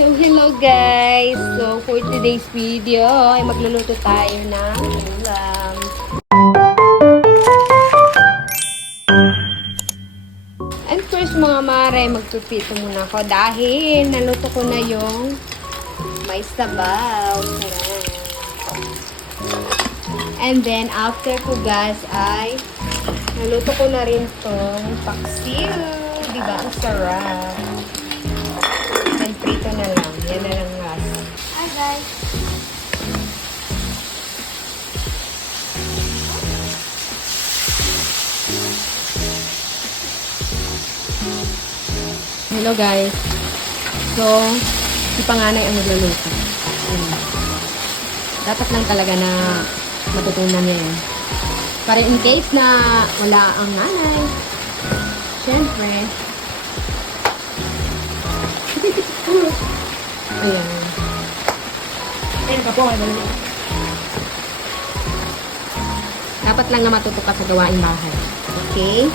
So, hello guys! So, for today's video, ay magluluto tayo ng ulam. And first mga mare, magpipito muna ako dahil naluto ko na yung may sabaw. And then, after ko guys, ay naluto ko na rin tong paksiw. Diba? Ang sarap. And prito na lang. Yan na lang last. Hi guys! Hello guys. So, si Panganay ang nagluluto. Dapat lang talaga na matutunan niya yun. Para in case na wala ang nanay, syempre, ayan. Ayan ka po, dapat lang na matuto ka sa gawaing bahay. Okay?